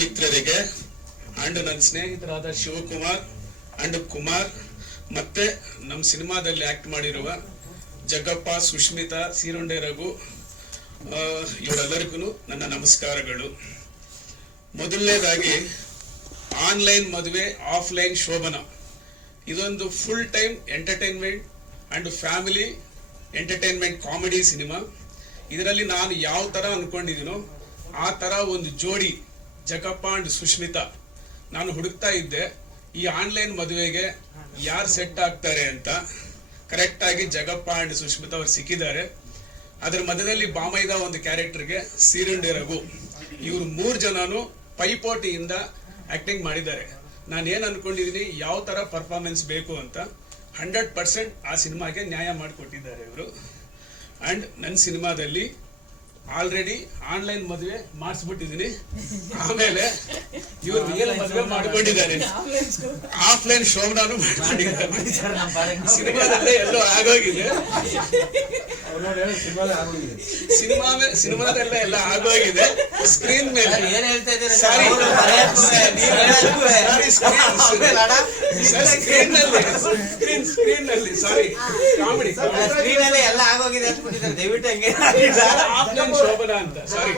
ಮಿತ್ರರಿಗೆ ಅಂಡ್ ನನ್ನ ಸ್ನೇಹಿತರಾದ ಶಿವಕುಮಾರ್ ಅಂಡ್ ಕುಮಾರ್ ಮತ್ತೆ ನಮ್ಮ ಸಿನಿಮಾದಲ್ಲಿ ಆಕ್ಟ್ ಮಾಡಿರುವ ಜಗ್ಗಪ್ಪ, ಸುಷ್ಮಿತಾ, ಸೀರುಂಡೆ ರಘು ಇವರೆಲ್ಲರಿಗೂ ನನ್ನ ನಮಸ್ಕಾರಗಳು. ಮೊದಲನೇದಾಗಿ ಆನ್ಲೈನ್ ಮದುವೆ ಆಫ್ಲೈನ್ ಶೋಭನ ಇದೊಂದು full time entertainment and family entertainment comedy cinema. ಇದರಲ್ಲಿ ನಾನು ಯಾವ ತರ ಅನ್ಕೊಂಡಿದ್ದೀನೋ ಆ ತರ ಒಂದು ಜೋಡಿ ಜಗಪ್ಪ ಅಂಡ್ ಸುಷ್ಮಿತಾ ನಾನು ಹುಡುಕ್ತಾ ಇದ್ದೆ. ಈ ಆನ್ಲೈನ್ ಮದುವೆಗೆ ಯಾರು ಸೆಟ್ ಆಗ್ತಾರೆ ಅಂತ ಕರೆಕ್ಟ್ ಆಗಿ ಜಗಪ್ಪ ಅಂಡ್ ಸುಷ್ಮಿತಾ ಅವ್ರು ಸಿಕ್ಕಿದ್ದಾರೆ. ಅದ್ರ ಮಧ್ಯದಲ್ಲಿ ಬಾಮೈದ ಒಂದು ಕ್ಯಾರೆಕ್ಟರ್ಗೆ ಸೀರುಂಡೆ ರಘು, ಇವ್ರು 3 ಜನನು ಪೈಪೋಟಿಯಿಂದ ಆಕ್ಟಿಂಗ್ ಮಾಡಿದ್ದಾರೆ. ನಾನು ಏನ್ ಅನ್ಕೊಂಡಿದೀನಿ ಯಾವ ತರ ಪರ್ಫಾರ್ಮೆನ್ಸ್ ಬೇಕು ಅಂತ 100% ಆ ಸಿನಿಮಾಗೆ ನ್ಯಾಯ ಮಾಡಿಕೊಟ್ಟಿದ್ದಾರೆ ಇವರು. ಅಂಡ್ ನನ್ನ ಸಿನಿಮಾದಲ್ಲಿ ಆಲ್ರೆಡಿ ಆನ್ಲೈನ್ ಮದುವೆ ಮಾಡಿಸ್ಬಿಟ್ಟಿದೀನಿ. ಆಮೇಲೆ ಇವ್ರು ರಿಯಲ್ ಮದುವೆ ಮಾಡ್ಕೊಂಡಿದ್ದಾರೆ, ಆಫ್ಲೈನ್ ಶೋಭನಾನು ಮಾಡ್ಕೊಂಡಿದ್ದಾರೆ. ಸಿನಿಮಾದಲ್ಲೇ ಎಲ್ಲೋ ಆಗೋಗಿದೆ, ಸಿನಿಮಾದಲ್ಲೇ ಎಲ್ಲ ಆಗೋಗಿದೆ. ಸ್ಕ್ರೀನ್ ಮೇಲೆ ಸ್ಕ್ರೀನ್ ನಲ್ಲಿ ಸಾರಿ ಕಾಮಿಡಿ ಎಲ್ಲ ಆಗೋಗಿದೆ ದಯವಿಟ್ಟು ಹಂಗೆ ಆಫ್ಲೈನ್ ಶೋಭನಾ ಅಂತ ಸಾರಿ.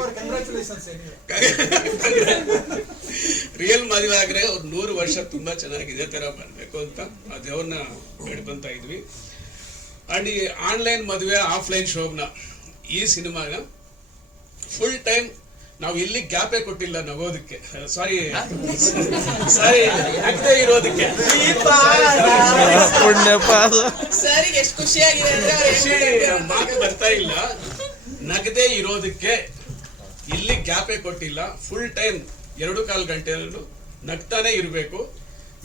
ರಿಯಲ್ ಮದುವೆ ಆಗ್ರೆ ಅವ್ರು 100 ವರ್ಷ ತುಂಬಾ ಚೆನ್ನಾಗಿ ಇದೇ ತರ ಮಾಡ್ಬೇಕು ಅಂತ ಆ ದೇವ್ರನ್ನ ಬೇಡ್ಕೊಂತ ಇದ್ವಿ. ಅಂಡ್ ಈ ಆನ್ಲೈನ್ ಮದುವೆ ಆಫ್ಲೈನ್ ಶೋಭನಾ ಈ ಸಿನಿಮಾಗ ಫುಲ್ ಟೈಮ್ ನಾವು ಎಲ್ಲಿ ಗ್ಯಾಪೇ ಕೊಟ್ಟಿಲ್ಲ ನಗೋದಕ್ಕೆ, ಸಾರಿ ನಗದೆ ಇರೋದಕ್ಕೆ. ಮಾತು ಬರ್ತಾ ಇಲ್ಲ, ನಗದೆ ಇರೋದಕ್ಕೆ ಇಲ್ಲಿ ಗ್ಯಾಪೇ ಕೊಟ್ಟಿಲ್ಲ. ಫುಲ್ ಟೈಮ್ 2.25 ಗಂಟೆಯಲ್ಲೂ ನಗ್ತಾನೆ ಇರಬೇಕು.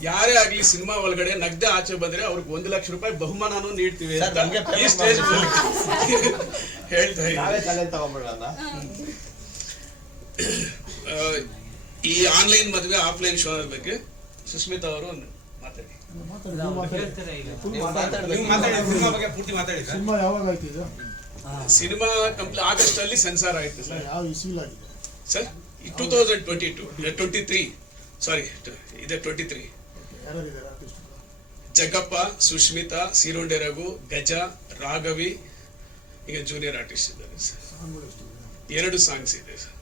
ಯಾರೇ ಆಗ್ಲಿ ಸಿನಿಮಾ ಒಳಗಡೆ ನಗ್ದೆ ಆಚೆ ಬಂದ್ರೆ ಅವ್ರಿಗೆ 1 ಲಕ್ಷ ರೂಪಾಯಿ ಬಹುಮಾನನೂ ನೀಡ್ತೀವಿ ಅಂತ ಈ ಸ್ಟೇಜ್ ಹೇಳ್ತಾ ಇದ್ದೀನಿ. ಈ ಆನ್ಲೈನ್ ಮದುವೆ ಆಫ್ಲೈನ್ ಶೋ ಬಗ್ಗೆ ಸುಷ್ಮಿತಾ ಅವರು ಮಾತಾಡಿ. ಸಿನಿಮಾ ಕಂಪ್ಲೀಟ್ ಆಗಸ್ಟ್ ಅಲ್ಲಿ ಸೆನ್ಸಾರ್ ಆಯ್ತು ಸರ್. 2022 ಸಾರಿ ಇದೆ 23. ಜಗಪ್ಪ, ಸುಷ್ಮಿತಾ, ಸೀರುಂಡೆ ರಘು, ಗಜ, ರಾಘವಿ, ಈಗ ಜೂನಿಯರ್ ಆರ್ಟಿಸ್ಟ್ ಇದ್ದಾರೆ ಸರ್. 2 ಸಾಂಗ್ಸ್ ಇದೆ ಸರ್.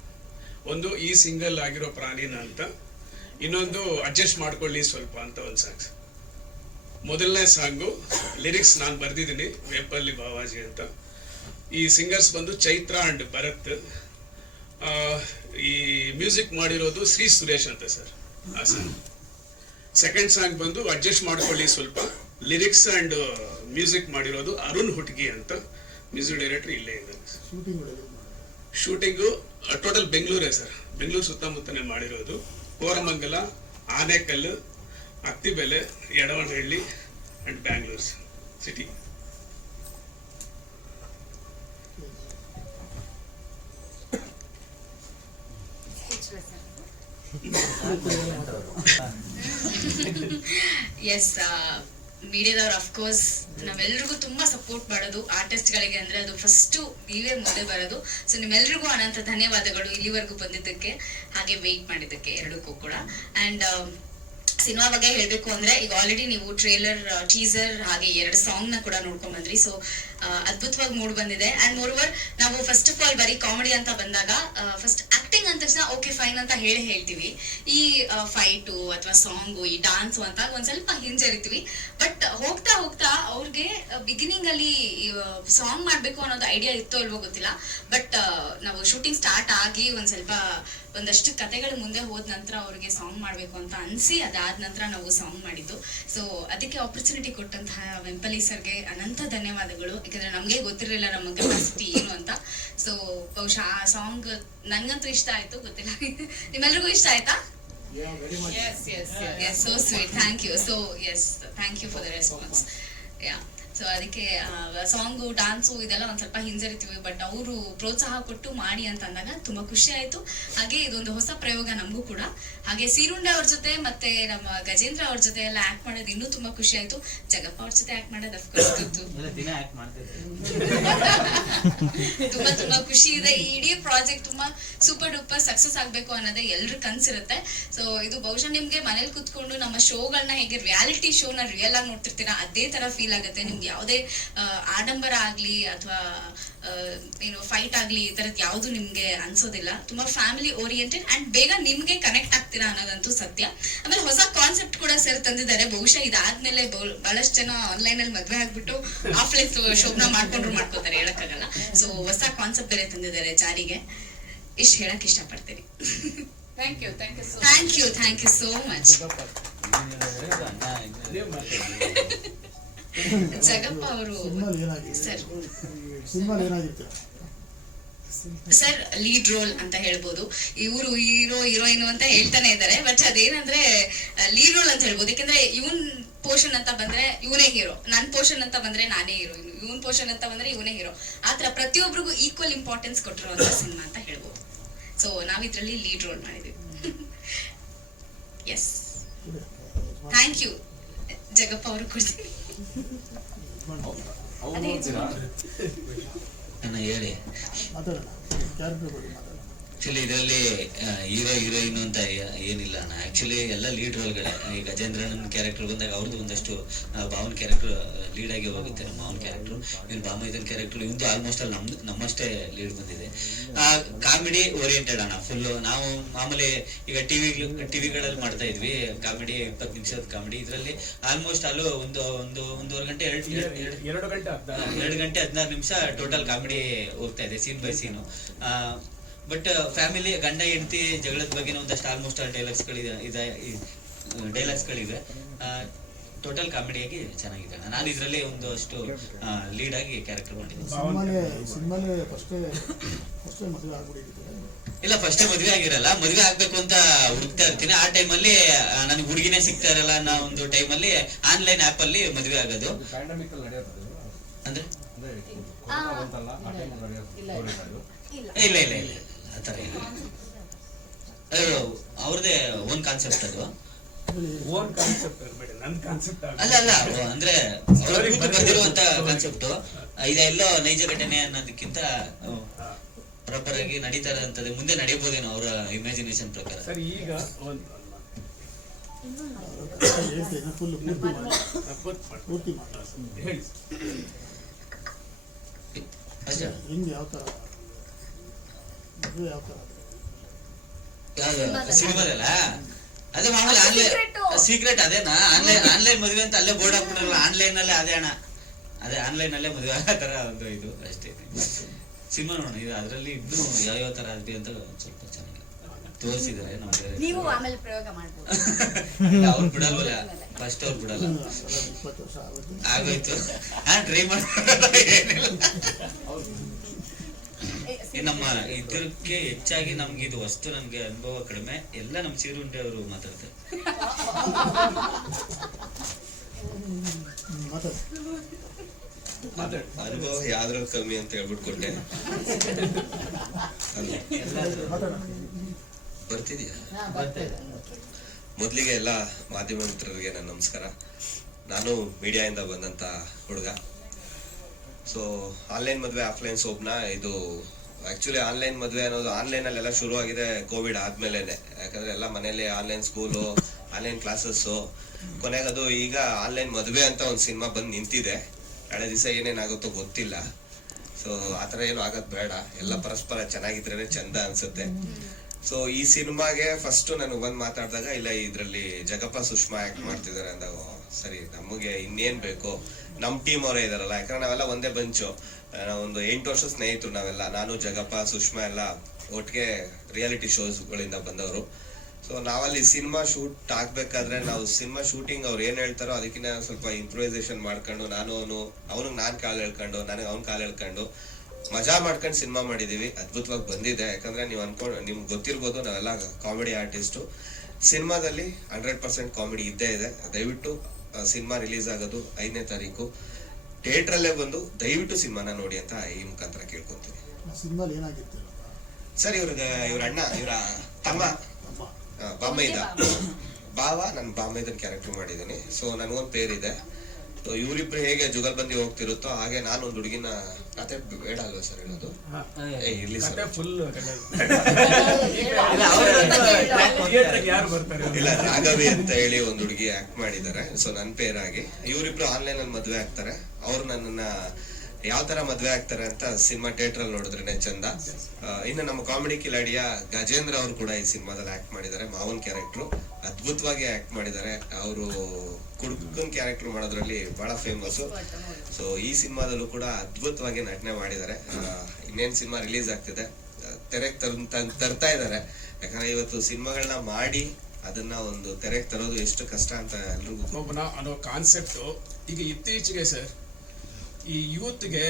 ಒಂದು ಈ ಸಿಂಗಲ್ ಆಗಿರೋ ಪ್ರಾಣಿನ ಅಂತ, ಇನ್ನೊಂದು ಅಡ್ಜಸ್ಟ್ ಮಾಡ್ಕೊಳ್ಳಿ ಸ್ವಲ್ಪ ಅಂತ ಒಂದು ಸಾಂಗ್ಸ್. ಮೊದಲನೇ ಸಾಂಗು ಲಿರಿಕ್ಸ್ ನಾನು ಬರ್ದಿದ್ದೀನಿ, ವೇಪಲ್ಲಿ ಬಾವಾಜಿ ಅಂತ. ಈ ಸಿಂಗರ್ಸ್ ಬಂದು ಚೈತ್ರ ಅಂಡ್ ಭರತ್. ಈ ಮ್ಯೂಸಿಕ್ ಮಾಡಿರೋದು ಶ್ರೀ ಸುರೇಶ್ ಅಂತ ಸರ್ ಆ ಸಾಂಗ್. ಸೆಕೆಂಡ್ ಸಾಂಗ್ ಬಂದು ಅಡ್ಜಸ್ಟ್ ಮಾಡ್ಕೊಳ್ಳಿ ಸ್ವಲ್ಪ, ಲಿರಿಕ್ಸ್ ಅಂಡ್ ಮ್ಯೂಸಿಕ್ ಮಾಡಿರೋದು ಅರುಣ್ ಹುಟ್ಗಿ ಅಂತ, ಮ್ಯೂಸಿಕ್ ಡೈರೆಕ್ಟರ್ ಇಲ್ಲೇ ಇದ್ದಾರೆ. ಶೂಟಿಂಗು ಟೋಟಲ್ ಬೆಂಗಳೂರೇ ಸರ್, ಬೆಂಗಳೂರು ಸುತ್ತಮುತ್ತನೇ ಮಾಡಿರೋದು. Koramangala, Anekal, Attibele, Yadavanahalli and Bangalore city. Yes, ಮೀಡಿಯಾದವ್ರು ಅಫ್ಕೋರ್ಸ್ ನಾವೆಲ್ಲರಿಗೂ ತುಂಬಾ ಸಪೋರ್ಟ್ ಮಾಡೋದು ಆರ್ಟಿಸ್ಟ್ ಗಳಿಗೆ ಅಂದ್ರೆ ಅದು ಫಸ್ಟ್ ನೀವೇ ಮುಂದೆ ಬರೋದು. ಸೊ ನಿಮ್ಮೆಲ್ರಿಗೂ ಅನಂತ ಧನ್ಯವಾದಗಳು ಇಲ್ಲಿವರೆಗೂ ಬಂದಿದ್ದಕ್ಕೆ, ಹಾಗೆ ವೆಯ್ಟ್ ಮಾಡಿದ್ದಕ್ಕೆ ಎರಡಕ್ಕೂ ಕೂಡ. ಅಂಡ್ ಸಿನಿಮಾ ಬಗ್ಗೆ ಹೇಳ್ಬೇಕು ಅಂದ್ರೆ ಈಗ ಆಲ್ರೆಡಿ ನೀವು ಟ್ರೇಲರ್, ಟೀಸರ್ ಹಾಗೆ 2 ಸಾಂಗ್ ನ ಕೂಡ ನೋಡ್ಕೊಂಡ್ ಬಂದ್ರಿ. ಸೊ ಅದ್ಭುತವಾಗಿ ಮೂಡ್ ಬಂದಿದೆ. ಅಂಡ್ ಮೋರ್ಓವರ್ ನಾವು ಫಸ್ಟ್ ಆಫ್ ಆಲ್ ಬರೀ ಕಾಮಿಡಿ ಅಂತ ಬಂದಾಗ ಫಸ್ಟ್ ಆಕ್ಟಿಂಗ್ ಅಂದ ತಕ್ಷಣ ಓಕೆ ಫೈನ್ ಅಂತ ಹೇಳ್ತೀವಿ. ಈ ಫೈಟು ಅಥವಾ ಸಾಂಗು, ಈ ಡಾನ್ಸು ಅಂತ ಒಂದ್ ಸ್ವಲ್ಪ ಹಿಂಜರಿತೀವಿ. ಬಟ್ ಹೋಗ್ತಾ ಹೋಗ್ತಾ ಅವ್ರಿಗೆ ಬಿಗಿನಿಂಗ್ ಅಲ್ಲಿ ಸಾಂಗ್ ಮಾಡ್ಬೇಕು ಅನ್ನೋದು ಐಡಿಯಾ ಇತ್ತೋ ಇಲ್ವೋ ಗೊತ್ತಿಲ್ಲ. ಬಟ್ ನಾವು ಶೂಟಿಂಗ್ ಸ್ಟಾರ್ಟ್ ಆಗಿ ಒಂದಷ್ಟು ಕತೆಗಳು ಮುಂದೆ ಹೋದ ನಂತರ ಅವ್ರಿಗೆ ಸಾಂಗ್ ಮಾಡ್ಬೇಕು ಅಂತ ಅನ್ಸಿ ಅದಾದ ನಂತರ ನಾವು ಸಾಂಗ್ ಮಾಡಿದ್ದು. ಸೊ ಅದಕ್ಕೆ ಆಪರ್ಚುನಿಟಿ ಕೊಟ್ಟಂತಹ ವೆಂಪಲಿ ಸರ್ಗೆ ಅನಂತ ಧನ್ಯವಾದಗಳು. ಯಾಕಂದ್ರೆ ನಮ್ಗೆ ಗೊತ್ತಿರಲಿಲ್ಲ ನಮ್ಮ ಕೆಪಾಸಿಟಿ ಏನು ಅಂತ. ಸೊ ಬಹುಶಃ ಆ ಸಾಂಗ್ ನನ್ಗಂತೂ ಇಷ್ಟ ಆಯ್ತು, ಗೊತ್ತಿಲ್ಲ ನಿಮ್ಮೆಲ್ರಿಗೂ ಇಷ್ಟ ಆಯ್ತಾ? Yes, so sweet. Thank you. So yes, thank you for the response. Yeah. So ಅದಕ್ಕೆ ಸಾಂಗು ಡಾನ್ಸು ಇದೆಲ್ಲ ಒಂದ್ ಸ್ವಲ್ಪ ಹಿಂಜರಿತೀವಿ, ಬಟ್ ಅವರು ಪ್ರೋತ್ಸಾಹ ಕೊಟ್ಟು ಮಾಡಿ ಅಂತ ಅಂದಾಗ ತುಂಬಾ ಖುಷಿ ಆಯ್ತು. ಹಾಗೆ ಇದೊಂದು ಹೊಸ ಪ್ರಯೋಗ ನಮಗೂ ಕೂಡ. ಹಾಗೆ ಸೀರುಂಡೆ ಅವ್ರ ಜೊತೆ ಮತ್ತೆ ನಮ್ಮ ಗಜೇಂದ್ರ ಅವ್ರ ಜೊತೆ ಎಲ್ಲ ಆಕ್ಟ್ ಮಾಡೋದು ಇನ್ನೂ ತುಂಬಾ ಖುಷಿ ಆಯ್ತು. ಜಗಪ್ಪ ಅವ್ರ ಜೊತೆ ಆಕ್ಟ್ ಮಾಡೋದು ಅಫ್ಕೋರ್ಸ್ ಗೊತ್ತು, ದಿನ ಆಕ್ಟ್ ಮಾಡ್ತಿದ್ದೆ. ತುಂಬಾ ತುಂಬಾ ಖುಷಿ ಇದೆ. ಈ ಇಡೀ ಪ್ರಾಜೆಕ್ಟ್ ತುಂಬಾ ಸೂಪರ್ ಡೂಪರ್ ಸಕ್ಸಸ್ ಆಗ್ಬೇಕು ಅನ್ನೋದೇ ಎಲ್ರ ಕನ್ಸಿರುತ್ತೆ. ಸೊ ಇದು ಬಹುಶಃ ನಿಮ್ಗೆ ಮನೇಲಿ ಕುತ್ಕೊಂಡು ನಮ್ಮ ಶೋಗಳನ್ನ ಹೇಗೆ ರಿಯಾಲಿಟಿ ಶೋನ ರಿಯಲ್ ಆಗಿ ನೋಡ್ತಿರ್ತೀರಾ ಅದೇ ತರ ಫೀಲ್ ಆಗುತ್ತೆ. ನಿಮ್ಗೆ ಯಾವುದೇ ಆಡಂಬರ ಆಗ್ಲಿ ಅಥವಾ ಏನು ಫೈಟ್ ಆಗ್ಲಿ ಈ ತರದ್ ಯಾವ್ದು ನಿಮ್ಗೆ ಅನ್ಸೋದಿಲ್ಲ. ತುಂಬಾ ಫ್ಯಾಮಿಲಿ ಓರಿಯೆಂಟೆಡ್ ಅಂಡ್ ಬೇಗ ನಿಮ್ಗೆ ಕನೆಕ್ಟ್ ಆಗ್ತೀರಾ ಅನ್ನೋದಂತೂ ಸತ್ಯ. ಆಮೇಲೆ ಹೊಸ ಕಾನ್ಸೆಪ್ಟ್ ಕೂಡ ಸರ್ ತಂದಿದ್ದಾರೆ. ಬಹುಶಃ ಇದಾದ್ಮೇಲೆ ಬಹಳಷ್ಟು ಜನ ಆನ್ಲೈನ್ ಅಲ್ಲಿ ಮದ್ವೆ ಆಗ್ಬಿಟ್ಟು ಆಫ್ಲೈನ್ ಶೋನ ಮಾಡ್ಕೋತಾರೆ, ಹೇಳಕ್ಕಾಗಲ್ಲ. ಸೊ ಹೊಸ ಕಾನ್ಸೆಪ್ಟ್ ಬೇರೆ ತಂದಿದ್ದಾರೆ ಜಾರಿಗೆ. ಇಷ್ಟು ಹೇಳಕ್ ಇಷ್ಟಪಡ್ತೀನಿ. Thank you so much. Jagappa ಅವರು ಸರ್ ಲೀಡ್ ರೋಲ್ ಅಂತ ಹೇಳ್ಬೋದು. ಇವರು ಹೀರೋಯಿನ್ ಅಂತ ಹೇಳ್ತಾನೆ ಇದ್ದಾರೆ, ಬಟ್ ಅದೇನಂದ್ರೆ ಲೀಡ್ ರೋಲ್ ಅಂತ ಹೇಳ್ಬೋದು. ಯಾಕಂದ್ರೆ ಇವನ್ ಪೋರ್ಷನ್ ಅಂತ ಬಂದ್ರೆ ಇವನೇ ಹೀರೋ, ನನ್ ಪೋರ್ಷನ್ ಅಂತ ಬಂದ್ರೆ ನಾನೇ ಹೀರೋಯಿನ್, ಇವನ್ ಪೋರ್ಷನ್ ಅಂತ ಬಂದ್ರೆ ಇವನೇ ಹೀರೋ. ಆತರ ಪ್ರತಿಯೊಬ್ಬರಿಗೂ ಈಕ್ವಲ್ ಇಂಪಾರ್ಟೆನ್ಸ್ ಕೊಟ್ಟಿರುವಂತ ಸಿನಿಮಾ ಅಂತ ಹೇಳ್ಬೋದು. ಸೊ ನಾವಿದ್ರಲ್ಲಿ ಲೀಡ್ ರೋಲ್ ಮಾಡಿದ್ವಿ. ಎಸ್, ಥ್ಯಾಂಕ್ ಯು ಜಗಪ್ಪ ಅವರು ಕೊಡ್ತೀನಿ. ಹೇಳಿ. ಆಕ್ಚುಲಿ ಇದರಲ್ಲಿ ಹೀರೋ ಹೀರೋಯಿನ್ ಅಂತ ಏನಿಲ್ಲ ಅಣ್ಣ. ಆಕ್ಚುಲಿ ಎಲ್ಲ ಲೀಡ್ ರೋಲ್ಗಳೇ. ಈ ಗಜೇಂದ್ರನ ಕ್ಯಾರೆಕ್ಟರ್ ಬಂದಾಗ ಅವ್ರದ್ದು ಒಂದಷ್ಟು ಭಾವನ್ ಕ್ಯಾರೆಕ್ಟರ್ ಲೀಡ್ ಆಗಿ ಹೋಗುತ್ತೆ. ನಮ್ಮ ಭಾವನ್ ಕ್ಯಾರೆಕ್ಟರ್, ಇವ್ನು ಭಾಮೈದನ್ ಕ್ಯಾರೆಕ್ಟರ್, ಇವಂದು ಆಲ್ಮೋಸ್ಟ್ ಅಲ್ಲಿ ನಮ್ಮಷ್ಟೇ ಲೀಡ್ ಬಂದಿದೆ. ಕಾಮಿಡಿ ಓರಿಯೆಂಟೆಡ್ ಅಣ್ಣ ಫುಲ್ಲು. ನಾವು ಮಾಮೂಲಿ ಈಗ ಟಿವಿಗಳಲ್ಲಿ ಮಾಡ್ತಾ ಇದ್ವಿ ಕಾಮಿಡಿ, 20 ನಿಮಿಷದ ಕಾಮಿಡಿ. ಇದರಲ್ಲಿ ಆಲ್ಮೋಸ್ಟ್ ಅಲ್ಲೂ ಒಂದೂವರೆ ಗಂಟೆ 2 ಗಂಟೆ 16 ನಿಮಿಷ ಟೋಟಲ್ ಕಾಮಿಡಿ ಹೋಗ್ತಾ ಇದೆ, scene by scene. But family ಗಂಡ ಹೆಂಡತಿ ಜಗಳದ ಬಗ್ಗೆ ಒಂದಷ್ಟು ಆಲ್ಮೋಸ್ಟ್ ಡೈಲಾಗ್ಸ್ಗಳಿವೆ. ಟೋಟಲ್ ಕಾಮಿಡಿಯಾಗಿ ಚೆನ್ನಾಗಿದೆ. ನಾನು ಇದರಲ್ಲಿ ಒಂದಷ್ಟು ಲೀಡ್ ಆಗಿ ಕ್ಯಾರೆಕ್ಟರ್ ಮಾಡಿದ್ದೀನಿ. ಇಲ್ಲ, ಫಸ್ಟ್ ಮದುವೆ ಆಗಿರಲ್ಲ. ಮದುವೆ ಆಗ್ಬೇಕು ಅಂತ ಹುಡುಕ್ತಾ ಇರ್ತೀನಿ. ಆ ಟೈಮಲ್ಲಿ ನನಗೆ ಹುಡುಗಿನೇ ಸಿಗ್ತಾ ಇರಲ್ಲ ಅನ್ನೋ ಒಂದು ಟೈಮಲ್ಲಿ ಆನ್ಲೈನ್ ಆಪ್ ಅಲ್ಲಿ ಮದುವೆ ಆಗೋದು. ಅಂದ್ರೆ ಇಲ್ಲ ಇಲ್ಲ ಇಲ್ಲ ಆತರ ಇಲ್ಲ, ಅವ್ರದೇ ಓನ್ ಕಾನ್ಸೆಪ್ಟ್ ಅದು. ಅಲ್ಲ ಅಲ್ಲ, ಅಂದ್ರೆ ಬಂದಿರುವಂತ ಕಾನ್ಸೆಪ್ಟ್ ಇದೆಲ್ಲೋ ನೈಜ ಘಟನೆ ಅನ್ನೋದಕ್ಕಿಂತ ಪ್ರಾಪರ್ ಆಗಿ ನಡೀತಾ ಇರೋಂಥದ್ದು. ಮುಂದೆ ನಡೆಯಬಹುದೇನೋ ಅವರ ಇಮ್ಯಾಜಿನೇಷನ್ ಪ್ರಕಾರ. ಸಿನಿಮಾದಲ್ಲ ಅದೇ ಮಾಮೂಲಿ ಆನ್ಲೈನ್ ಸೀಕ್ರೆಟ್ ಅದೇನಾ? ಆನ್ಲೈನ್ ಮದುವೆ ಅಂತ ಅಲ್ಲೇ ಬೋರ್ಡ್ ಹಾಕ್ಬಿಟ್ರಲ್ಲ, ಆನ್ಲೈನ್ ಅಲ್ಲೇ ಅದೇ ಅಣ್ಣ, ಅದೇ ಆನ್ಲೈನ್ ಅಲ್ಲೇ ಮದುವೆ ಆಗೋ ತರ ಒಂದು ಇದು ಅಷ್ಟೇ. ಸಿನಿಮಾ ನೋಡೋಣ, ಇದು ಅದರಲ್ಲಿ ಇನ್ನೂ ಯಾವ್ಯಾವ ತರ ಆಗುತ್ತೆ ಅಂತ ಸ್ವಲ್ಪ ಚೆನ್ನಾಗಿ ತೋರಿಸಿದ್ದಾರೆ ನಮ್ಗೆ. ನೀವು ಆಮೇಲೆ ಪ್ರಯೋಗ ಮಾಡ್ಬೋದು. ಅವ್ರು ಬಿಡಲ್ವಲ್ಲ, ಫಸ್ಟ್ ಅವ್ರು ಬಿಡಲ್ಲ. ಆಗೋಯ್ತು, ಟ್ರೈ ಮಾಡಿ. ನಮ್ಮ ಇದಕ್ಕೆ ಹೆಚ್ಚಾಗಿ ನಮ್ಗೆ ಇದು ವಸ್ತು, ನನ್ಗೆ ಅನುಭವ ಕಡಿಮೆ. ಎಲ್ಲ ನಮ್ ಸೀರುಂಡೆ ಅವರು ಮಾತಾಡ್ತಾರೆ. ಅನುಭವ ಯಾವ್ದ್ರಲ್ಲಿ ಕಮ್ಮಿ ಅಂತ ಹೇಳ್ಬಿಟ್ಟು ಕೊಟ್ಟೆ. ಬರ್ತಿದ್ಯಾ? ಮೊದ್ಲಿಗೆ ಎಲ್ಲ ಮಾಧ್ಯಮ ಮಿತ್ರರಿಗೆ ನನ್ನ ನಮಸ್ಕಾರ. ನಾನು ಮೀಡಿಯಾದಿಂದ ಬಂದಂತ ಹುಡುಗ. ಸೊ ಆನ್ಲೈನ್ ಮದ್ವೆ ಆಫ್ಲೈನ್ ಸೋಪ್ನ ಇದು ಆಕ್ಚುಲಿ ಆನ್ಲೈನ್ ಮದ್ವೆ ಅನ್ನೋದು ಆನ್ಲೈನ್ ಅಲ್ಲೆಲ್ಲ ಶುರು ಆಗಿದೆ ಕೋವಿಡ್ ಆದ್ಮೇಲೆನೆ. ಯಾಕಂದ್ರೆ ಎಲ್ಲ ಮನೇಲಿ ಆನ್ಲೈನ್ ಸ್ಕೂಲು, ಆನ್ಲೈನ್ ಕ್ಲಾಸಸ್ಸು, ಕೊನೆಗದು ಈಗ ಆನ್ಲೈನ್ ಮದ್ವೆ ಅಂತ ಒಂದು ಸಿನಿಮಾ ಬಂದು ನಿಂತಿದೆ. ನಾಳೆ ದಿವಸ ಏನೇನಾಗುತ್ತೋ ಗೊತ್ತಿಲ್ಲ. ಸೊ ಆತರ ಏನು ಆಗೋದ್ ಬೇಡ, ಎಲ್ಲ ಪರಸ್ಪರ ಚೆನ್ನಾಗಿದ್ರೇನೆ ಚಂದ ಅನ್ಸುತ್ತೆ. ಸೊ ಈ ಸಿನಿಮಾಗೆ ಫಸ್ಟ್ ನಾನು ಬಂದ್ ಮಾತಾಡಿದಾಗ ಇಲ್ಲ ಇದ್ರಲ್ಲಿ ಜಗಪ್ಪ ಸುಷ್ಮಾ ಆಕ್ಟ್ ಮಾಡ್ತಿದ್ದಾರೆ ಅಂದಾಗ ಸರಿ, ನಮಗೆ ಇನ್ನೇನ್ ಬೇಕು, ನಮ್ ಟೀಮ್ ಅವರೇ ಇದಾರಲ್ಲ. ಯಾಕಂದ್ರೆ ನಾವೆಲ್ಲ ಒಂದೇ ಬಂಚು, ಒಂದು 8 ವರ್ಷ ಸ್ನೇಹಿತರು ನಾವೆಲ್ಲ. ನಾನು ಜಗಪ್ಪ ಸುಷ್ಮಾ ಎಲ್ಲ ಒಟ್ಟಿಗೆ ರಿಯಾಲಿಟಿ ಶೋಸ್ ಗಳಿಂದ ಬಂದವರು. ಸೊ ನಾವಲ್ಲಿ ಸಿನಿಮಾ ಶೂಟ್ ಆಗ್ಬೇಕಾದ್ರೆ ನಾವು ಸಿನಿಮಾ ಶೂಟಿಂಗ್ ಅವ್ರು ಏನ್ ಹೇಳ್ತಾರೋ ಅದಕ್ಕಿಂತ ಸ್ವಲ್ಪ ಇಂಪ್ರೂವೈಸೇಷನ್ ಮಾಡ್ಕೊಂಡು, ಅವನಿಗೆ ನಾನ್ ಕಾಲ್ ಹೇಳ್ಕೊಂಡು, ನನಗೆ ಅವ್ನ್ ಕಾಲ್ ಹೇಳ್ಕೊಂಡು ಮಜಾ ಮಾಡ್ಕೊಂಡು ಸಿನಿಮಾ ಮಾಡಿದೀವಿ. ಅದ್ಭುತವಾಗಿ ಬಂದಿದೆ. ಯಾಕಂದ್ರೆ ನೀವು ನಿಮ್ಗೆ ಗೊತ್ತಿರ್ಬೋದು, ನಾವೆಲ್ಲ ಕಾಮಿಡಿ ಆರ್ಟಿಸ್ಟು. ಸಿನಿಮಾದಲ್ಲಿ 100% ಕಾಮಿಡಿ ಇದ್ದೇ ಇದೆ. ದಯವಿಟ್ಟು ಸಿನಿಮಾ ರಿಲೀಸ್ ಆಗೋದು 5ನೇ ತಾರೀಕು. ಥಿಯೇಟ್ರಲ್ಲೇ ಬಂದು ದಯವಿಟ್ಟು ಸಿನಿಮಾನ ನೋಡಿ ಅಂತ ಈ ಮುಖಾಂತರ ಕೇಳ್ಕೊಂತೀನಿ. ಸಿನಿಮಾಲ್ ಏನಾಗಿತ್ತು ಸರ್ ಇವ್ರ ಅಣ್ಣ ಇವರ ತಮ್ಮ ಬಾಂಬೈದ ಭಾವ, ನಾನು ಬಾಂಬೈದನ್ ಕ್ಯಾರೆಕ್ಟರ್ ಮಾಡಿದ್ದೀನಿ. ಸೊ ನನಗೊಂದು ಪೇರಿದೆ. ಸೊ ಇವರಿಬ್ರು ಹೇಗೆ ಜುಗಲ್ಬಂದಿ ಹೋಗ್ತಿರುತ್ತೋ ಹಾಗೆ ನಾನು ಒಂದು ಹುಡುಗಿನ ಕತೆ ಬೇಡ ಅಲ್ವಾ ಸರ್ ಹೇಳೋದು? ಇರ್ಲಿ ಸರ್, ಇಲ್ಲ ರಾಘವಿ ಅಂತ ಹೇಳಿ ಒಂದು ಹುಡುಗಿ ಆಕ್ಟ್ ಮಾಡಿದ್ದಾರೆ. ಸೊ ನನ್ ಪೇರಾಗಿ ಇವರಿಬ್ರು ಆನ್ಲೈನ್ ಅಲ್ಲಿ ಮದ್ವೆ ಆಗ್ತಾರೆ. ಅವ್ರು ನನ್ನನ್ನ ಯಾವ ತರ ಮದ್ವೆ ಆಗ್ತಾರೆ ಅಂತ ಸಿನಿಮಾ ಥಿಯೇಟರ್ ಅಲ್ಲಿ ನೋಡಿದ್ರೇನೆ ಚಂದ. ಇನ್ನು ನಮ್ಮ ಕಾಮಿಡಿ ಕಿಲಾಡಿಯ ಗಜೇಂದ್ರ ಅವರು ಕೂಡ ಈ ಸಿನಿಮಾದಲ್ಲಿ ಆಕ್ಟ್ ಮಾಡಿದ್ದಾರೆ. ಮಾವನ್ ಕ್ಯಾರೆಕ್ಟರ್ ಅದ್ಭುತವಾಗಿ ಆಕ್ಟ್ ಮಾಡಿದ್ದಾರೆ. ಅವರು ಕುಡುಕನ್ ಕ್ಯಾರೆಕ್ಟರ್ ಮಾಡೋದ್ರಲ್ಲಿ ಬಹಳ ಫೇಮಸ್. ಸೊ ಈ ಸಿನಿಮಾದಲ್ಲೂ ಕೂಡ ಅದ್ಭುತವಾಗಿ ನಟನೆ ಮಾಡಿದ್ದಾರೆ. ಇನ್ನೇನ್ ಸಿನಿಮಾ ರಿಲೀಸ್ ಆಗ್ತಿದೆ, ತೆರೆಗೆ ತರ್ತಾ ಇದ್ದಾರೆ. ಯಾಕಂದ್ರೆ ಇವತ್ತು ಸಿನಿಮಾಗಳನ್ನ ಮಾಡಿ ಅದನ್ನ ಒಂದು ತೆರೆಗೆ ತರೋದು ಎಷ್ಟು ಕಷ್ಟ ಅಂತ ಎಲ್ರಿಗೂ ಅನ್ನೋ ಕಾನ್ಸೆಪ್ಟ್ ಈಗ ಇತ್ತೀಚೆಗೆ ಸರ್ ಈ ಯೂತ್ಗೆ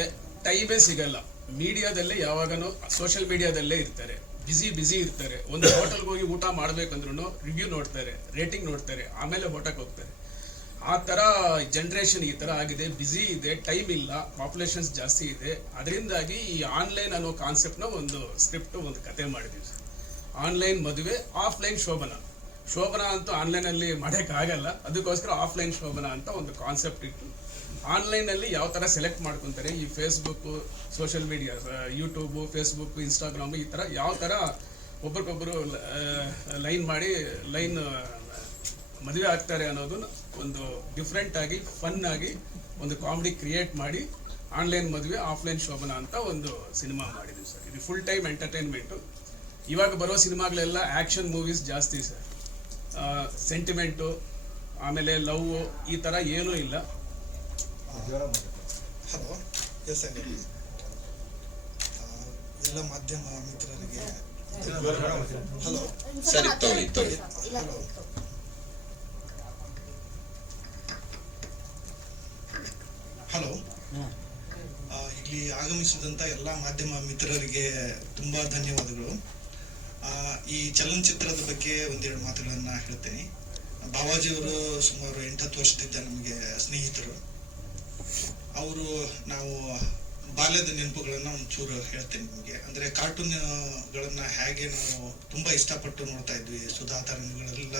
ಟೈಮೇ ಸಿಗಲ್ಲ. ಮೀಡಿಯಾದಲ್ಲೇ ಯಾವಾಗನೂ ಸೋಷಿಯಲ್ ಮೀಡಿಯಾದಲ್ಲೇ ಇರ್ತಾರೆ, ಬಿಸಿ ಇರ್ತಾರೆ. ಒಂದು ಹೋಟೆಲ್ಗೆ ಹೋಗಿ ಊಟ ಮಾಡ್ಬೇಕಂದ್ರೂ ರಿವ್ಯೂ ನೋಡ್ತಾರೆ, ರೇಟಿಂಗ್ ನೋಡ್ತಾರೆ, ಆಮೇಲೆ ಹೋಟೆಲ್ಗೆ ಹೋಗ್ತಾರೆ. ಆ ಥರ ಜನ್ರೇಷನ್ ಈ ಥರ ಆಗಿದೆ, ಬಿಸಿ ಇದೆ, ಟೈಮ್ ಇಲ್ಲ, ಪಾಪ್ಯುಲೇಷನ್ಸ್ ಜಾಸ್ತಿ ಇದೆ. ಅದರಿಂದಾಗಿ ಈ ಆನ್ಲೈನ್ ಅನ್ನೋ ಕಾನ್ಸೆಪ್ಟ್ನ ಒಂದು ಸ್ಕ್ರಿಪ್ಟ್ ಒಂದು ಕತೆ ಮಾಡಿದ್ದೀವಿ ಸರ್. ಆನ್ಲೈನ್ ಮದುವೆ, ಆಫ್ಲೈನ್ ಶೋಭನ ಅಂತೂ ಆನ್ಲೈನಲ್ಲಿ ಮಾಡೋಕ್ಕಾಗಲ್ಲ. ಅದಕ್ಕೋಸ್ಕರ ಆಫ್ಲೈನ್ ಶೋಭನ ಅಂತ ಒಂದು ಕಾನ್ಸೆಪ್ಟ್ ಇಟ್ಟು ಆನ್ಲೈನಲ್ಲಿ ಯಾವ ಥರ ಸೆಲೆಕ್ಟ್ ಮಾಡ್ಕೊತಾರೆ, ಈ Facebook, social media, YouTube, Facebook, Instagram, ಈ ಥರ ಯಾವ ಥರ ಒಬ್ರಿಗೊಬ್ಬರು ಲೈನ್ ಮದುವೆ ಆಗ್ತಾರೆ ಅನ್ನೋದನ್ನ ಒಂದು ಡಿಫ್ರೆಂಟ್ ಆಗಿ ಫನ್ ಆಗಿ ಒಂದು ಕಾಮಿಡಿ ಕ್ರಿಯೇಟ್ ಮಾಡಿ ಆನ್ಲೈನ್ ಮದುವೆ ಆಫ್ಲೈನ್ ಶೋಭನ ಅಂತ ಒಂದು ಸಿನಿಮಾ ಮಾಡಿದ್ದೀವಿ ಸರ್. ಇದು ಫುಲ್ ಟೈಮ್ ಎಂಟರ್ಟೈನ್ಮೆಂಟು. ಇವಾಗ ಬರೋ ಸಿನಿಮಾಗಳೆಲ್ಲ ಆ್ಯಕ್ಷನ್ ಮೂವೀಸ್ ಜಾಸ್ತಿ ಸರ್. ಸೆಂಟಿಮೆಂಟು, ಆಮೇಲೆ ಲವ್, ಈ ಥರ ಏನೂ ಇಲ್ಲ. ಹಲೋ, ಎಸ್ ಎಲ್ಲ ಮಾಧ್ಯಮ ಮಿತ್ರರಿಗೆ ಹಲೋ ಸರಿ ತೊಳಿ ಹಲೋ ಇಲ್ಲಿ ಆಗಮಿಸಿದಂತ ಎಲ್ಲ ಮಾಧ್ಯಮ ಮಿತ್ರರಿಗೆ ತುಂಬಾ ಧನ್ಯವಾದಗಳು. ಈ ಚಲನಚಿತ್ರದ ಬಗ್ಗೆ ಒಂದೆರಡು ಮಾತುಗಳನ್ನ ಹೇಳ್ತೇನೆ. ಬಾವಾಜಿಯವರು ಸುಮಾರು 8-10 ವರ್ಷದಿಂದ ನಮಗೆ ಸ್ನೇಹಿತರು. ಅವರು ನಾವು ಬಾಲ್ಯದ ನೆನಪುಗಳನ್ನ ಒಂಚೂರು ಹೇಳ್ತೇನೆ ನಿಮಗೆ. ಅಂದ್ರೆ ಕಾರ್ಟೂನ್ಗಳನ್ನ ಹೇಗೆ ನಾವು ತುಂಬಾ ಇಷ್ಟಪಟ್ಟು ನೋಡ್ತಾ ಇದ್ವಿ. ಸುಧಾ ತರಂಗಗಳೆಲ್ಲ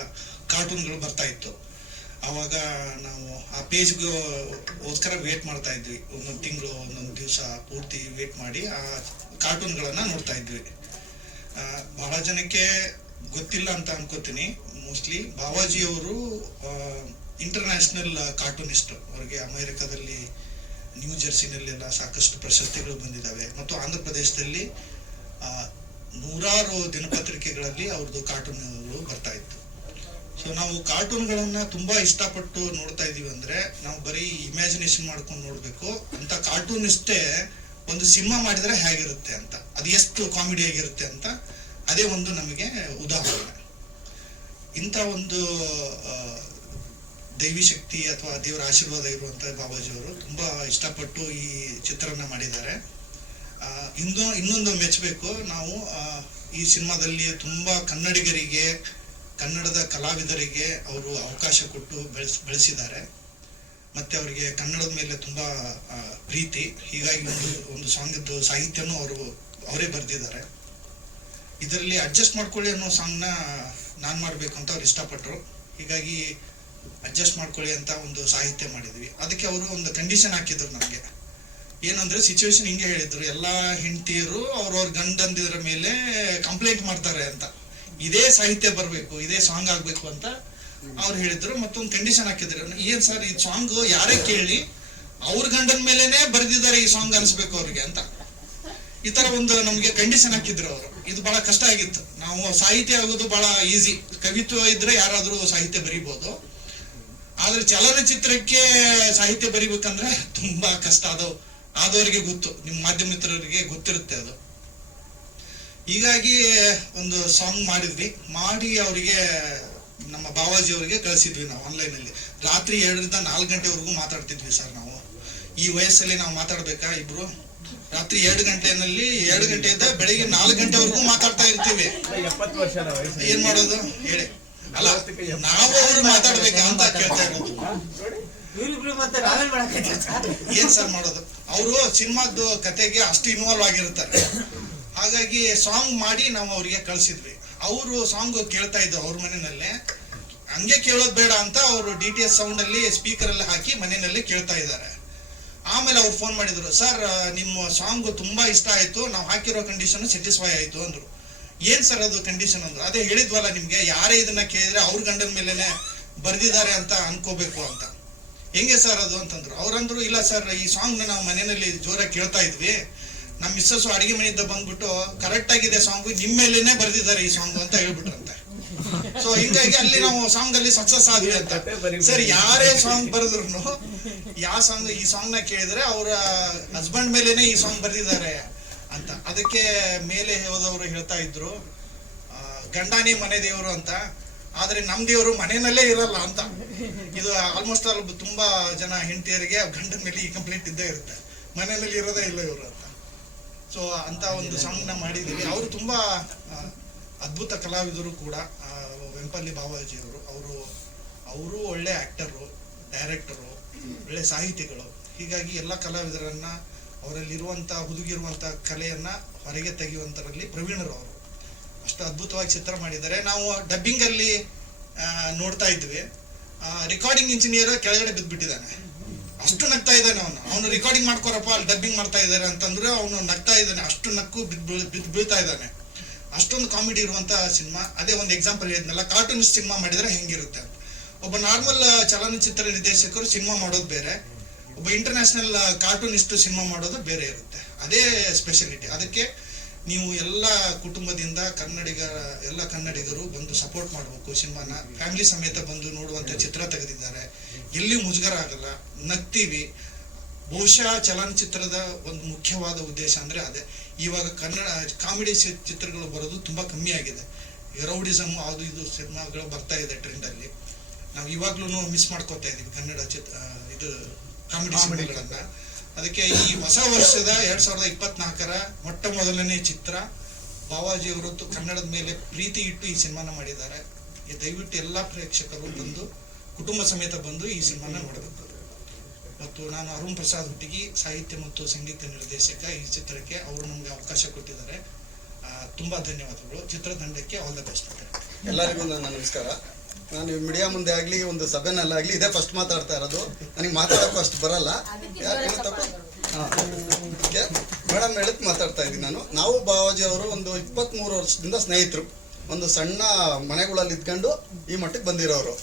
ಕಾರ್ಟೂನ್ಗಳು ಬರ್ತಾ ಇತ್ತು. ಅವಾಗ ನಾವು ಆ ಪೇಜ್ಗೋಸ್ಕರ ವೇಟ್ ಮಾಡ್ತಾ ಇದ್ವಿ. ಒಂದೊಂದು ತಿಂಗಳು, ಒಂದೊಂದು ದಿವಸ ಪೂರ್ತಿ ವೇಟ್ ಮಾಡಿ ಆ ಕಾರ್ಟೂನ್ಗಳನ್ನ ನೋಡ್ತಾ ಇದ್ವಿ. ಬಹಳ ಜನಕ್ಕೆ ಗೊತ್ತಿಲ್ಲ ಅಂತ ಅನ್ಕೋತೀನಿ. ಮೋಸ್ಟ್ಲಿ ಬಾವಾಜಿಯವರು ಇಂಟರ್ನ್ಯಾಷನಲ್ ಕಾರ್ಟೂನಿಸ್ಟ್. ಅವರಿಗೆ ಅಮೆರಿಕದಲ್ಲಿ ನ್ಯೂ ಜೆರ್ಸಿನಲ್ಲೆಲ್ಲ ಸಾಕಷ್ಟು ಪ್ರಶಸ್ತಿಗಳು ಬಂದಿದ್ದಾವೆ. ಮತ್ತು ಆಂಧ್ರ ಪ್ರದೇಶದಲ್ಲಿ 100 ದಿನಪತ್ರಿಕೆಗಳಲ್ಲಿ ಅವ್ರದ್ದು ಕಾರ್ಟೂನ್ಗಳು ಬರ್ತಾ ಇತ್ತು. ಸೊ ನಾವು ಕಾರ್ಟೂನ್ಗಳನ್ನ ತುಂಬಾ ಇಷ್ಟಪಟ್ಟು ನೋಡ್ತಾ ಇದೀವಿ. ಅಂದ್ರೆ ನಾವು ಬರೀ ಇಮ್ಯಾಜಿನೇಷನ್ ಮಾಡ್ಕೊಂಡು ನೋಡ್ಬೇಕು ಅಂತ ಕಾರ್ಟೂನಿಸ್ಟೇ ಒಂದು ಸಿನಿಮಾ ಮಾಡಿದ್ರೆ ಹೇಗಿರುತ್ತೆ ಅಂತ, ಅದು ಎಷ್ಟು ಕಾಮಿಡಿ ಆಗಿರುತ್ತೆ ಅಂತ, ಅದೇ ಒಂದು ನಮಗೆ ಉದಾಹರಣೆ. ಇಂಥ ಒಂದು ದೈವಿ ಶಕ್ತಿ ಅಥವಾ ದೇವರ ಆಶೀರ್ವಾದ ಇರುವಂತ ಬಾಬಾಜಿಯವರು ತುಂಬಾ ಇಷ್ಟಪಟ್ಟು ಈ ಚಿತ್ರನ ಮಾಡಿದ್ದಾರೆ. ಇನ್ನೊಂದು ಮೆಚ್ಚಬೇಕು ನಾವು, ಈ ಸಿನಿಮಾದಲ್ಲಿ ತುಂಬಾ ಕನ್ನಡಿಗರಿಗೆ, ಕನ್ನಡದ ಕಲಾವಿದರಿಗೆ ಅವರು ಅವಕಾಶ ಕೊಟ್ಟು ಬೆಳೆಸಿದ್ದಾರೆ. ಮತ್ತೆ ಅವರಿಗೆ ಕನ್ನಡದ ಮೇಲೆ ತುಂಬಾ ಪ್ರೀತಿ. ಹೀಗಾಗಿ ಒಂದು ಸಾಂಗದ್ದು ಸಾಹಿತ್ಯನೂ ಅವರೇ ಬರೆದಿದ್ದಾರೆ. ಇದರಲ್ಲಿ ಅಡ್ಜಸ್ಟ್ ಮಾಡ್ಕೊಳ್ಳಿ ಅನ್ನೋ ಸಾಂಗ್ನ ನಾನ್ ಮಾಡ್ಬೇಕು ಅಂತ ಅವ್ರು ಇಷ್ಟಪಟ್ರು. ಹೀಗಾಗಿ ಅಡ್ಜಸ್ಟ್ ಮಾಡ್ಕೊಳ್ಳಿ ಅಂತ ಒಂದು ಸಾಹಿತ್ಯ ಮಾಡಿದ್ವಿ. ಅದಕ್ಕೆ ಅವರು ಒಂದು ಕಂಡೀಷನ್ ಹಾಕಿದ್ರು ನಮ್ಗೆ. ಏನಂದ್ರೆ ಸಿಚುವೇಶನ್ ಹಿಂಗೆ ಹೇಳಿದ್ರು, ಎಲ್ಲಾ ಹೆಂಡತಿಯರು ಅವ್ರವ್ರ ಗಂಡಂದಿರ ಮೇಲೆ ಕಂಪ್ಲೇಂಟ್ ಮಾಡ್ತಾರೆ ಅಂತ, ಇದೇ ಸಾಹಿತ್ಯ ಬರ್ಬೇಕು, ಇದೇ ಸಾಂಗ್ ಆಗ್ಬೇಕು ಅಂತ ಅವ್ರು ಹೇಳಿದ್ರು. ಮತ್ತೊಂದು ಕಂಡೀಷನ್ ಹಾಕಿದ್ರು, ಏನ್ ಸರ್ ಈ ಸಾಂಗ್ ಯಾರೇ ಕೇಳಿ ಅವ್ರ ಗಂಡನ ಮೇಲೆನೆ ಬರ್ದಿದ್ದಾರೆ ಈ ಸಾಂಗ್ ಅನ್ಸ್ಬೇಕು ಅವ್ರಿಗೆ ಅಂತ. ಈ ತರ ಒಂದು ನಮ್ಗೆ ಕಂಡೀಷನ್ ಹಾಕಿದ್ರು ಅವರು. ಇದು ಬಹಳ ಕಷ್ಟ ಆಗಿತ್ತು. ನಾವು ಸಾಹಿತ್ಯ ಆಗೋದು ಬಹಳ ಈಸಿ, ಕವಿತ್ವ ಇದ್ರೆ ಯಾರಾದ್ರೂ ಸಾಹಿತ್ಯ ಬರೀಬಹುದು. ಆದ್ರೆ ಚಲನಚಿತ್ರಕ್ಕೆ ಸಾಹಿತ್ಯ ಬರಿಬೇಕಂದ್ರೆ ತುಂಬಾ ಕಷ್ಟ. ಆದವರಿಗೆ ಗೊತ್ತು, ನಿಮ್ಮ ಮಾಧ್ಯಮ ಮಿತ್ರರಿಗೆ ಗೊತ್ತಿರುತ್ತೆ ಅದು. ಹೀಗಾಗಿ ಒಂದು ಸಾಂಗ್ ಮಾಡಿ ಅವರಿಗೆ, ನಮ್ಮ ಬಾವಾಜಿ ಅವರಿಗೆ ಕಳಿಸಿದ್ವಿ ನಾವು ಆನ್ಲೈನ್ ಅಲ್ಲಿ. ರಾತ್ರಿ 2 ರಿಂದ 4 ಗಂಟೆವರೆಗೂ ಮಾತಾಡ್ತಿದ್ವಿ ಸರ್ ನಾವು. ಈ ವಯಸ್ಸಲ್ಲಿ ನಾವು ಮಾತಾಡ್ಬೇಕಾ ಇಬ್ರು? ರಾತ್ರಿ 2 ಗಂಟೆಯಿಂದ ಬೆಳಿಗ್ಗೆ 4 ಗಂಟೆವರೆಗೂ ಮಾತಾಡ್ತಾ ಇರ್ತೀವಿ. 70 ವರ್ಷ ಏನ್ ಮಾಡೋದು ಹೇಳಿ? ಅಲ್ಲ, ನಾವು ಅವ್ರು ಮಾತಾಡ್ಬೇಕಾ ಅಂತ ಕೇಳ್ತಾ ಇರೋದು. ಇವ್ರಿಬ್ರು ಮತ್ತೆ ನಾವೇನ್ ಮಾಡಕ್ಕೆ ಏನ್ ಸರ್ ಮಾಡೋದು, ಅವರು ಸಿನಿಮಾದ ಕತೆಗೆ ಅಷ್ಟು ಇನ್ವಾಲ್ವ್ ಆಗಿರ್ತಾರೆ. ಹಾಗಾಗಿ ಸಾಂಗ್ ಮಾಡಿ ನಾವು ಅವ್ರಿಗೆ ಕಳ್ಸಿದ್ವಿ. ಅವರು ಸಾಂಗ್ ಕೇಳ್ತಾ ಇದ್ರು ಅವ್ರ ಮನೆಯಲ್ಲೇ. ಹಂಗೆ ಕೇಳೋದ್ ಬೇಡ ಅಂತ ಅವರು DTS ಸೌಂಡ್ ಅಲ್ಲಿ ಸ್ಪೀಕರ್ ಅಲ್ಲಿ ಹಾಕಿ ಮನೆಯಲ್ಲಿ ಕೇಳ್ತಾ ಇದ್ದಾರೆ. ಆಮೇಲೆ ಅವ್ರು ಫೋನ್ ಮಾಡಿದ್ರು, ಸರ್ ನಿಮ್ಮ ಸಾಂಗ್ ತುಂಬಾ ಇಷ್ಟ ಆಯ್ತು, ನಾವು ಹಾಕಿರೋ ಕಂಡೀಷನ್ ಸ್ಯಾಟಿಸ್ಫೈ ಆಯ್ತು ಅಂದ್ರು. ಏನ್ ಸರ್ ಅದು ಕಂಡೀಷನ್ ಅಂದ್ರು. ಅದೇ ಹೇಳಿದ್ವಲ್ಲ ನಿಮ್ಗೆ, ಯಾರೇ ಇದನ್ನ ಕೇಳಿದ್ರೆ ಅವ್ರ ಗಂಡನ ಮೇಲೆನೆ ಬರ್ದಿದ್ದಾರೆ ಅಂತ ಅನ್ಕೋಬೇಕು ಅಂತ. ಹೆಂಗೆ ಸರ್ ಅದು ಅಂತಂದ್ರು. ಅವ್ರಂದ್ರು, ಇಲ್ಲ ಸರ್, ಈ ಸಾಂಗ್ ನ ನಾವು ಮನೆಯಲ್ಲಿ ಜೋರಾಗಿ ಕೇಳ್ತಾ ಇದ್ವಿ, ನಮ್ಮ ಮಿಸ್ಸಸ್ ಅಡಿಗೆ ಮನೆಯಿಂದ ಬಂದ್ಬಿಟ್ಟು ಕರೆಕ್ಟ್ ಆಗಿದೆ ಸಾಂಗ್, ನಿಮ್ ಮೇಲೇನೆ ಬರ್ದಿದ್ದಾರೆ ಈ ಸಾಂಗ್ ಅಂತ ಹೇಳ್ಬಿಟ್ರಂತೆ. ಸೊ ಹಿಂಗಾಗಿ ಅಲ್ಲಿ ನಾವು ಸಾಂಗ್ ಅಲ್ಲಿ ಸಕ್ಸಸ್ ಆದ್ವಿ ಅಂತ. ಸರ್ ಯಾರೇ ಸಾಂಗ್ ಬರೆದ್ರು ಯಾವ ಸಾಂಗ್, ಈ ಸಾಂಗ್ ನ ಕೇಳಿದ್ರೆ ಅವರ ಹಸ್ಬೆಂಡ್ ಮೇಲೇನೆ ಈ ಸಾಂಗ್ ಬರ್ದಿದ್ದಾರೆ ಅಂತ. ಅದಕ್ಕೆ ಮೇಲೆ ಹೋದವರು ಹೇಳ್ತಾ ಇದ್ರು, ಗಂಡಾನೇ ಮನೆ ದೇವರು ಅಂತ, ಆದ್ರೆ ನಮ್ ದೇವರು ಮನೆಯಲ್ಲೇ ಇರಲ್ಲ ಅಂತ. ಇದು ಆಲ್ಮೋಸ್ಟ್ ಆಲ್ ತುಂಬಾ ಜನ ಹೆಂಡತಿಯರಿಗೆ ಗಂಡನ ಮೇಲೆ ಈ ಕಂಪ್ಲೇಂಟ್ ಇದ್ದೇ ಇರುತ್ತೆ, ಮನೆಯಲ್ಲಿ ಇರೋದೇ ಇಲ್ಲ ಇವರು ಅಂತ. ಸೊ ಅಂತ ಒಂದು ಸಾಂಗ್ ನ ಮಾಡಿದೀವಿ. ಅವರು ತುಂಬಾ ಅದ್ಭುತ ಕಲಾವಿದರು ಕೂಡ. ವೆಂಪಲ್ಲಿ ಬಾವಾಜಿ ಅವರು ಒಳ್ಳೆ ಆಕ್ಟರು, ಡೈರೆಕ್ಟರು, ಒಳ್ಳೆ ಸಾಹಿತಿಗಳು. ಹೀಗಾಗಿ ಎಲ್ಲ ಕಲಾವಿದರನ್ನ, ಅವರಲ್ಲಿರುವಂತ ಹುದುಗಿರುವಂತ ಕಲೆಯನ್ನ ಹೊರಗೆ ತೆಗೆಯುವಂತರಲ್ಲಿ ಪ್ರವೀಣರು ಅವರು. ಅಷ್ಟು ಅದ್ಭುತವಾಗಿ ಚಿತ್ರ ಮಾಡಿದ್ದಾರೆ. ನಾವು ಡಬ್ಬಿಂಗ್ ಅಲ್ಲಿ ನೋಡ್ತಾ ಇದ್ವಿ, ರೆಕಾರ್ಡಿಂಗ್ ಇಂಜಿನಿಯರ್ ಕೆಳಗಡೆ ಬಿದ್ದ್ಬಿಟ್ಟಿದ್ದಾನೆ. ಅಷ್ಟು ನಗ್ತಾ ಇದ್ದಾನೆ ಅವನು ರೆಕಾರ್ಡಿಂಗ್ ಮಾಡ್ಕೊರಪ್ಪ, ಅಲ್ಲಿ ಡಬ್ಬಿಂಗ್ ಮಾಡ್ತಾ ಇದ್ದಾರೆ ಅಂತಂದ್ರೆ ಅವನು ನಗ್ತಾ ಇದ್ದಾನೆ, ಅಷ್ಟು ನಕ್ಕು ಬೀಳ್ತಾ ಇದ್ದಾನೆ. ಅಷ್ಟೊಂದು ಕಾಮಿಡಿ ಇರುವಂತ ಸಿನಿಮಾ. ಅದೇ ಒಂದು ಎಕ್ಸಾಂಪಲ್ ಹೇಳಿದ್ನಲ್ಲ, ಕಾರ್ಟೂನಿಸ್ಟ್ ಸಿನಿಮಾ ಮಾಡಿದ್ರೆ ಹೆಂಗಿರುತ್ತೆ ಅಂತ. ಒಬ್ಬ ನಾರ್ಮಲ್ ಚಲನಚಿತ್ರ ನಿರ್ದೇಶಕರು ಸಿನಿಮಾ ಮಾಡೋದು ಬೇರೆ, ಒಬ್ಬ ಇಂಟರ್ನ್ಯಾಷನಲ್ ಕಾರ್ಟೂನಿಸ್ಟ್ ಸಿನಿಮಾ ಮಾಡೋದು ಬೇರೆ ಇರುತ್ತೆ. ಅದೇ ಸ್ಪೆಷಾಲಿಟಿ. ಅದಕ್ಕೆ ನೀವು ಎಲ್ಲ ಕುಟುಂಬದಿಂದ ಎಲ್ಲ ಕನ್ನಡಿಗರು ಬಂದು ಸಪೋರ್ಟ್ ಮಾಡಬೇಕು ಸಿನಿಮಾನ. ಫ್ಯಾಮಿಲಿ ಸಮೇತ ಬಂದು ನೋಡುವಂತ ಚಿತ್ರ ತೆಗೆದಿದ್ದಾರೆ. ಎಲ್ಲಿಯೂ ಮುಜುಗರ ಆಗಲ್ಲ, ನಗ್ತೀವಿ. ಬಹುಶಃ ಚಲನಚಿತ್ರದ ಒಂದು ಮುಖ್ಯವಾದ ಉದ್ದೇಶ ಅಂದ್ರೆ ಅದೇ. ಇವಾಗ ಕಾಮಿಡಿ ಚಿತ್ರಗಳು ಬರೋದು ತುಂಬಾ ಕಮ್ಮಿ ಆಗಿದೆ. ರೌಡಿಸಮ್ ಅದು ಇದು ಸಿನಿಮಾಗಳು ಬರ್ತಾ ಇದೆ ಟ್ರೆಂಡ್ ಅಲ್ಲಿ. ನಾವು ಇವಾಗ್ಲೂ ಮಿಸ್ ಮಾಡ್ಕೋತಾ ಇದೀವಿ ಕನ್ನಡ ಇದು ಕಾಮಿಡಿ ಸಿನಿಮಾಗಳನ್ನ. ಅದಕ್ಕೆ ಈ ಹೊಸ ವರ್ಷದ 2024ರ ಮೊಟ್ಟ ಮೊದಲನೇ ಚಿತ್ರ ಬಾವಾಜಿ ಅವರು ಕನ್ನಡದ ಮೇಲೆ ಪ್ರೀತಿ ಇಟ್ಟು ಈ ಸಿನಿಮಾನ ಮಾಡಿದ್ದಾರೆ. ದಯವಿಟ್ಟು ಎಲ್ಲಾ ಪ್ರೇಕ್ಷಕರು ಬಂದು ಕುಟುಂಬ ಸಮೇತ ಬಂದು ಈ ಸಿನಿಮಾನ ನೋಡಬೇಕು. ಮತ್ತು ನಾನು ಅರುಣ್ ಪ್ರಸಾದ್ ಹುಟ್ಟಿಗಿ, ಸಾಹಿತ್ಯ ಮತ್ತು ಸಂಗೀತ ನಿರ್ದೇಶಕ ಈ ಚಿತ್ರಕ್ಕೆ. ಅವರು ನಮ್ಗೆ ಅವಕಾಶ ಕೊಟ್ಟಿದ್ದಾರೆ. ತುಂಬಾ ಧನ್ಯವಾದಗಳು. ಚಿತ್ರತಂಡಕ್ಕೆ ಆಲ್ ದ ಬೆಸ್ಟ್. ಎಲ್ಲರಿಗೂ ನನ್ನ ನಮಸ್ಕಾರ. ನಾನು ಮೀಡಿಯಾ ಮುಂದೆ ಆಗ್ಲಿ ಒಂದು ಸಭೆನಲ್ಲಾಗ್ಲಿ ಇದೇ ಫಸ್ಟ್ ಮಾತಾಡ್ತಾ ಇರೋದು. ನನಗೆ ಮಾತಾಡೋಕ್ಕೂ ಅಷ್ಟು ಬರಲ್ಲ. ಮೇಡಮ್ ಹೇಳಕ್ ಮಾತಾಡ್ತಾ ಇದ್ದೀನಿ ನಾವು ಬಾವಾಜಿ ಅವರು ಒಂದು 23 ವರ್ಷದಿಂದ ಸ್ನೇಹಿತರು. ಒಂದು ಸಣ್ಣ ಮನೆಗಳಲ್ಲಿ ಇದ್ಕೊಂಡು ಈ ಮಟ್ಟಕ್ಕೆ ಬಂದಿರೋರು.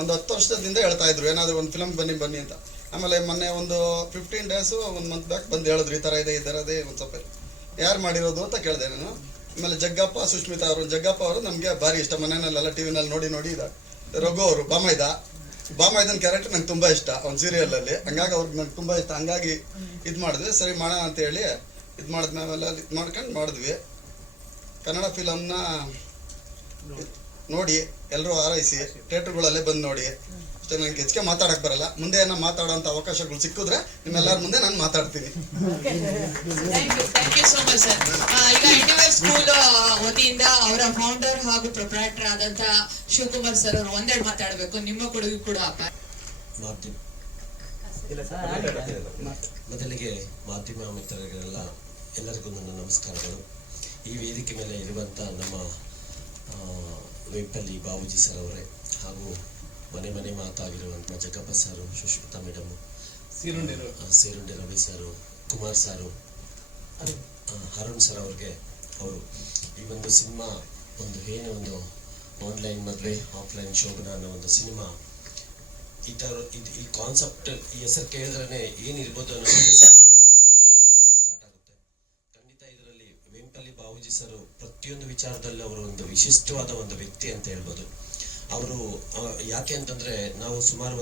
ಒಂದು 10 ವರ್ಷದಿಂದ ಹೇಳ್ತಾ ಇದ್ರು ಏನಾದ್ರು ಒಂದು ಫಿಲಮ್ ಬನ್ನಿ ಅಂತ. ಆಮೇಲೆ ಮೊನ್ನೆ ಒಂದು 15 ಡೇಸ್ 1 ಮಂತ್ ಬ್ಯಾಕ್ ಬಂದು ಹೇಳಿದ್ರು ಈ ಥರ ಇದೆ ಒಂದು ಸ್ವಲ್ಪ ಯಾರು ಮಾಡಿರೋದು ಅಂತ ಕೇಳಿದೆ ನಾನು. ಆಮೇಲೆ ಜಗ್ಗಪ್ಪ, ಸುಷ್ಮಿತಾ ಅವರು. ಜಗ್ಗಪ್ಪ ಅವರು ನಮಗೆ ಭಾರಿ ಇಷ್ಟ, ಮನೆಯಲ್ಲೆಲ್ಲ ಟಿವಿನಲ್ಲಿ ನೋಡಿ ಇದೆ. ರಘು ಅವರು ಬಾಮೈದನ್ ಕ್ಯಾರೆಕ್ಟರ್ ನಂಗೆ ತುಂಬ ಇಷ್ಟ ಒಂದು ಸೀರಿಯಲಲ್ಲಿ. ಹಂಗಾಗಿ ಅವ್ರಿಗೆ ನಂಗೆ ತುಂಬ ಇಷ್ಟ. ಹಂಗಾಗಿ ಇದು ಮಾಡಿದ್ವಿ, ಸರಿ ಮಾಡೋಣ ಅಂತೇಳಿ ಇದು ಮಾಡಿದ್ಮೇಲೆ ಇದು ಮಾಡ್ಕೊಂಡು ಮಾಡಿದ್ವಿ. ಕನ್ನಡ ಫಿಲಮ್ನ ನೋಡಿ ಎಲ್ಲರೂ ಹಾರೈಸಿ ಥಿಯೇಟ್ರ್ಗಳಲ್ಲೇ ಬಂದು ನೋಡಿ. ಅಷ್ಟೇ, ನನಗೆ ಹೆಚ್ಚಿಗೆ ಮಾತಾಡಕ್ಕೆ ಬರಲ್ಲ. ಮುಂದೆ ಏನೋ ಮಾತಾಡೋಂಥ ಅವಕಾಶಗಳು ಸಿಕ್ಕಿದ್ರೆ ನಿಮ್ಮೆಲ್ಲರ ಮುಂದೆ ನಾನು ಮಾತಾಡ್ತೀನಿ. Thank you so much sir. ಈಗ ಎನಿವರ್ ಸ್ಕೂಲ್ ವತಿಯಿಂದ ಅವರ ಫೌಂಡರ್ ಹಾಗೂ ಪ್ರೊಪ್ರೈಟರ್ ಆದಂತ ಶಿವಕುಮಾರ್ ಸರ್ ಅವರು ಒಂದೆರಡು ಮಾತಾಡಬೇಕು. ನಿಮ್ಮ ಕೊಡುಗೆ ಕೂಡ ಮೊದಲಿಗೆ ಮಾಧ್ಯಮ ಮಿತ್ರರಿಗೆಲ್ಲ ಎಲ್ಲರಿಗೂ ನನ್ನ ನಮಸ್ಕಾರಗಳು. ಈ ವೇದಿಕೆ ಮೇಲೆ ಇರುವಂತ ನಮ್ಮ ವೆಂಪಲ್ಲಿ ಬಾಬುಜಿ ಸರ್ ಅವರೇ, ಹಾಗೂ ಮನೆ ಮಾತಾಗಿರುವಂಥ ಜಗ್ಗಪ್ಪ ಸಾರು, ಸುಷ್ಮಿತಾ ಮೇಡಮ್, ಸೇರುಂಡೆ ರವಿ ಸಾರು, ಕುಮಾರ್ ಸಾರು, ಅರುಣ್ ಸರ್ ಅವ್ರಿಗೆ, ಅವರು ಈ ಒಂದು ಸಿನಿಮಾ ಒಂದು ಆನ್ಲೈನ್ ಮದುವೆ ಆಫ್ಲೈನ್ ಶೋಭನ ಅನ್ನೋ ಒಂದು ಸಿನಿಮಾ ಈ ಕಾನ್ಸೆಪ್ಟ್, ಈ ಹೆಸರು ಕೇಳಿದ್ರೆ ಏನಿರ್ಬೋದು ಅನ್ನೋ ಸಂಶಯ ನಮ್ಮ ಮೈಂಡಲ್ಲಿ ಸ್ಟಾರ್ಟ್ ಆಗುತ್ತೆ. ಖಂಡಿತ ಇದರಲ್ಲಿ ವೆಂಪಲ್ಲಿ ಬಾಬುಜಿ ಸರ್ ಪ್ರತಿಯೊಂದು ವಿಚಾರದಲ್ಲಿ ಅವರು ಒಂದು ವಿಶಿಷ್ಟವಾದ ಒಂದು ವ್ಯಕ್ತಿ ಅಂತ ಹೇಳ್ಬೋದು. ಅವರು ಯಾಕೆ ಅಂತಂದ್ರೆ, ನಾವು ಸುಮಾರು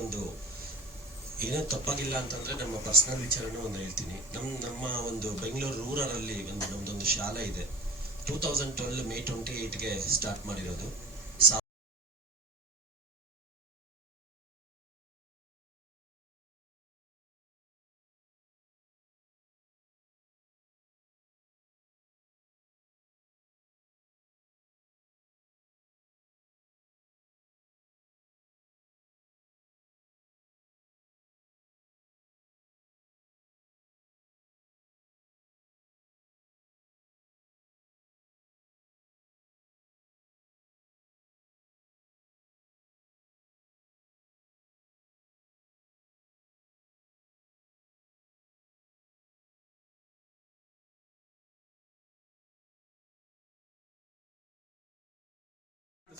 ಏನೋ ತಪ್ಪಾಗಿಲ್ಲ ಅಂತಂದ್ರೆ ನಮ್ಮ ಪರ್ಸನಲ್ ವಿಚಾರನೂ ಒಂದು ಹೇಳ್ತೀನಿ. ನಮ್ಮ ಒಂದು ಬೆಂಗಳೂರು ರೂರಲ್ ನಮ್ದೊಂದು ಶಾಲೆ ಇದೆ. 2012 May 28ಗೆ ಸ್ಟಾರ್ಟ್ ಮಾಡಿರೋದು.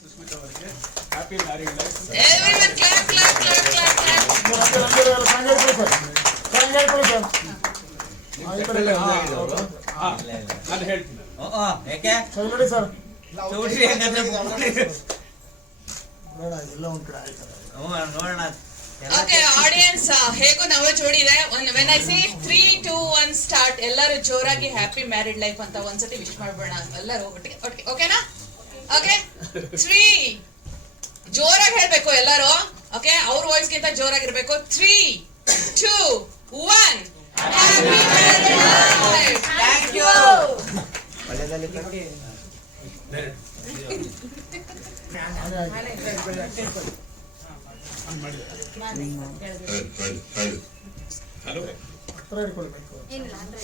ಸುಸ್ಮಿತಾ ಅವರಿಗೆ happy married life. Everyone clap, clap, clap, clap, clap. ನಾನು ಹೇಳ್ತೀನಿ. ಯಾಕೆ ನೋಡೋಣ. Okay, audience, ಹೇಗೂ ನವ ಜೋಡಿ ಇದೆ. When I say 3, 2, 1 start, ಎಲ್ಲರೂ ಜೋರಾಗಿ ಹ್ಯಾಪಿ ಮ್ಯಾರಿಡ್ ಲೈಫ್ ಅಂತ ಒಂದ್ಸತಿ ವಿಶ್ ಮಾಡ್ಬೋಣ ಎಲ್ಲರೂ ಒಟ್ಟಿಗೆ. ಓಕೆನಾ? ಓಕೆ 3 ಜೋರಾಗಿ ಹೇಳ್ಬೇಕು ಎಲ್ಲರೂ. ಓಕೆ, ಅವ್ರ ವಾಯ್ಸ್ ಗಿಂತ ಜೋರಾಗಿರ್ಬೇಕು. 3, 2, 1 happy married life. Thank you. Hello ಏನಿಲ್ಲ ಅಂದ್ರೆ